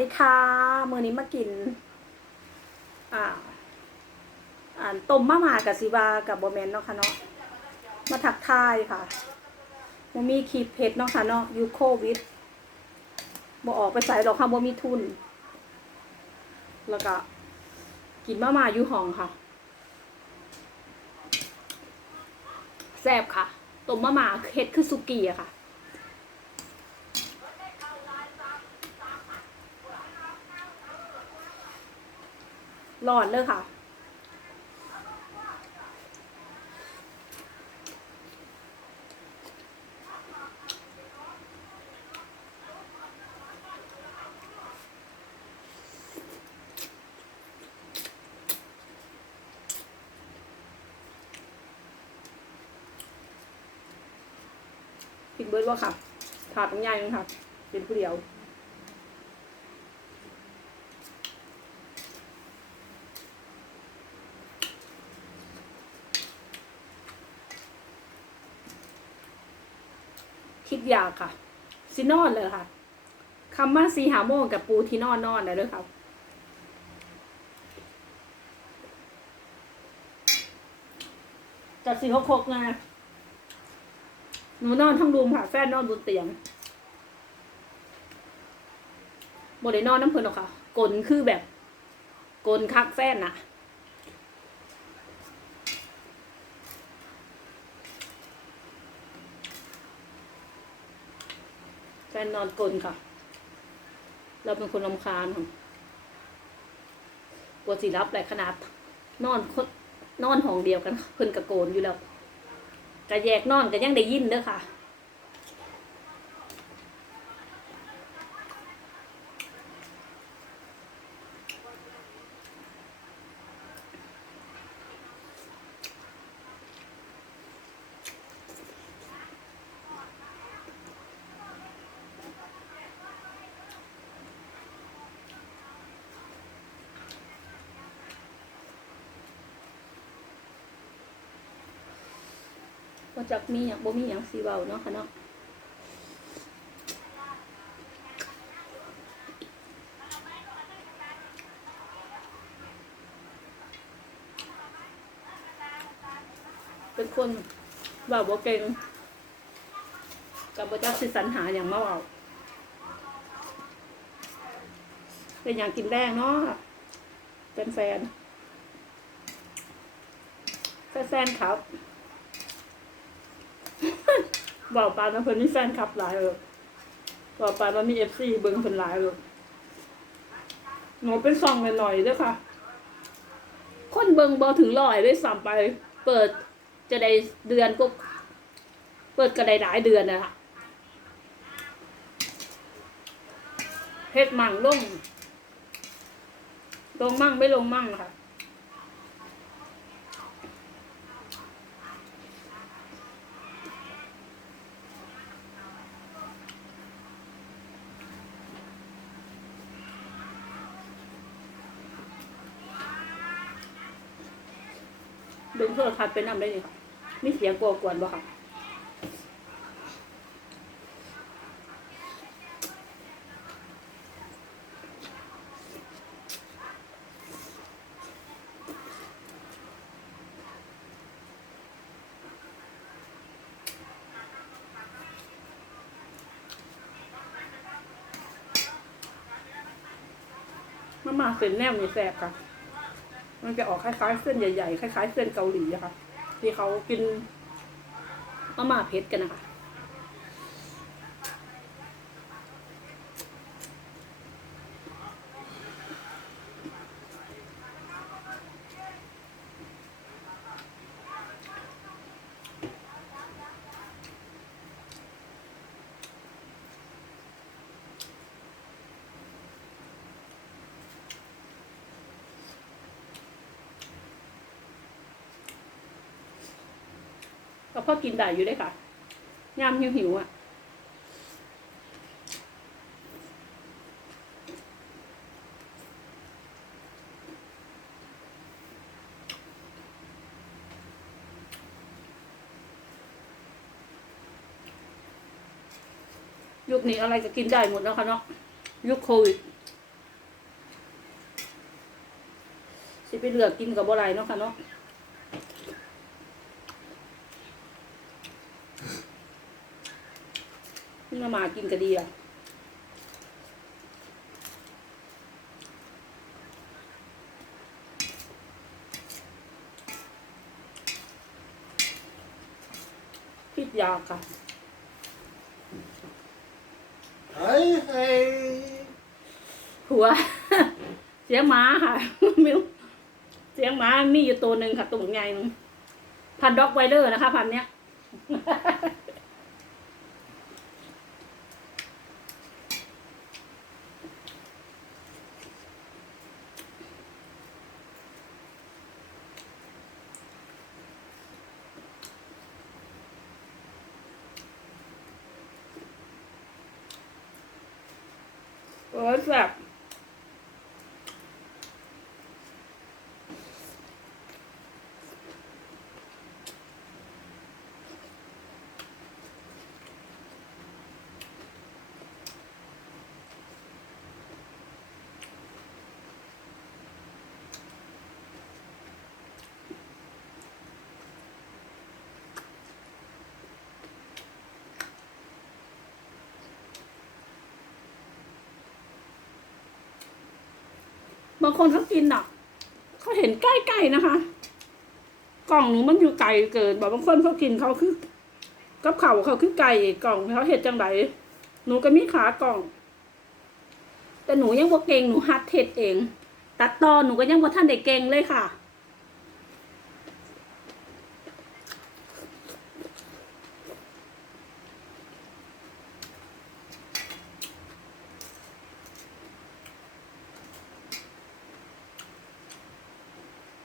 ดีค่ะมื้อนี้มากิน อ่า อ่าต้มมะหมากับซีบากับโบแมนเนาะค่ะเนาะ มาถักทายค่ะบ่มีขีดเพชรเนาะค่ะเนาะยูโควิดบ่ออกไปใส่ดอกค่ะบ่มีทุน แล้วก็ กินมะหมาอยู่ห้องค่ะ แซ่บค่ะ ต้มมะหมาเฮ็ดคือสุกี้อะค่ะ ร้อนเลยค่ะ ปิดเบิร์ดว่าค่ะถาดตรงใหญ่นึงค่ะ เป็นผู้เดียว คิดอยากค่ะสินอนเลยค่ะคำว่าสีหาโมงกับปูที่นอนนอนเลยด้วยครับจากสี่หกหกนะหนูนอนทั้งรูมค่ะ แฟนนอนบนเตียงบนได้นอนน้ำเพลินหรอกค่ะ กลนคือแบบ กลนคักแฟนน่ะ นนอนกลนค่ะ เราเป็นคนลำคาญค่ะปวดสีรับหลายขนาด นอนคนนอนห้องเดียวกันเพิ่นกระโกนอยู่แล้วกระแยกนอนก็ยังได้ยินเด้อค่ะ ก็จักมีอย่างบ่มีอย่างสีเบาเนาะค่ะเนาะเป็นคนเบาบ่เก่งกับบ่จักสิสรรหาอย่างมาเอาเป็นอย่างกินแรงเนาะเป็นแฟนแฟนแฟนครับ บอกปานว่าเพิ่นมีแฟนคลับหลายเลยบอกปานว่ามีเอฟซีเบิ่งเพิ่นหลายเลยหนูเป็นซองหน่อยๆด้วยค่ะ คนเบิ่งบ่ถึงร้อยด้วยซ้ำไป เปิดจะได้เดือนก็เปิดก็ได้หลายเดือนนะคะเฮ็ดมั่งลงลงมั่งไม่ลงมั่งค่ะ ดึงโทรทัศน์ไปนำได้เลยค่มีเสียงกลัวกวนบ่ค่ะมามาเส้นแนวนี่แซ่บค่ะ มันจะออกคล้ายๆเส้นใหญ่ๆคล้ายๆเส้นเกาหลีอะค่ะ ที่เขากินมะม่าเผ็ดกันนะคะ็กินได้อยู่ได้ค่ะยามหิวหิวอะยุคนี้อะไรก็กินได้หมดแล้วค่ะเนาะยุคโควิดสิไปเหลือกินกับอะไรเนาะค่ะเนาะ นี่มามากินก็ดีอะพิษยาค่ะ Hej, hej. หัว เสียงหมาค่ะ มิวเสียงหมามีอยู่ตัวหนึ่งค่ะตัวใหญ่หนึงพันด็อกไวเลอร์นะคะ พันเนี้ย โางคนเขากินอะเขาเห็นใกล้ๆนะคะ กล่องหนูมันอยู่ไกลเกินบอกบางคนเขากินเขาคือกับเขาเขาคือไก่กล่องเขาเห็ดจังไรหนูก็มีขากล่อง แต่หนูยังบ่เก่งหนูหัดเห็ดเอง ตัดตอนหนูก็ยังบ่ท่านได้เก่งเลยค่ะ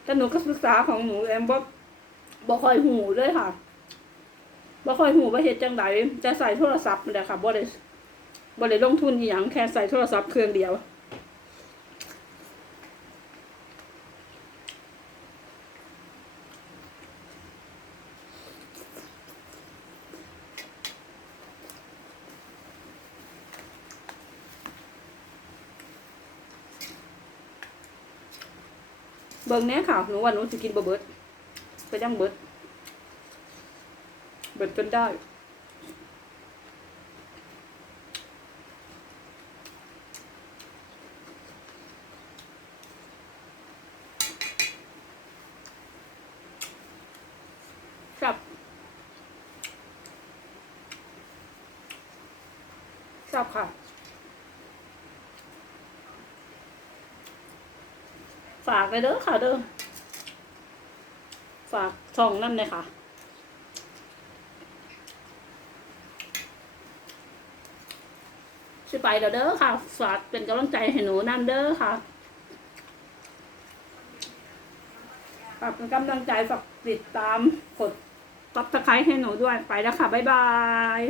แต่หนูก็ศึกษาของหนูเองบ่บ่ค่อยหูเลยค่ะบ่ค่อยหูว่าเห็นจังไดจะใส่โทรศัพท์เลยค่ะบ่ได้บ่ได้ลงทุนอีหยังแค่ใส่โทรศัพท์เครื่องเดียว เบิ่งแน่ค่ะหนูว่าหนูสิกินบ่เบิดก็ยังเบิด เบิดจนได้ครับครับค่ะ ฝากเลยเด้อค่ะเด้อฝากช่องนั่นเลยค่ะ สิไปแล้วเด้อค่ะ ฝากเป็นกำลังใจให้หนูนั่นเด้อค่ะฝากเป็นกำลังใจฝากติดตามกดซับสไครต์ให้หนูด้วยไปแล้วค่ะ บ๊ายบาย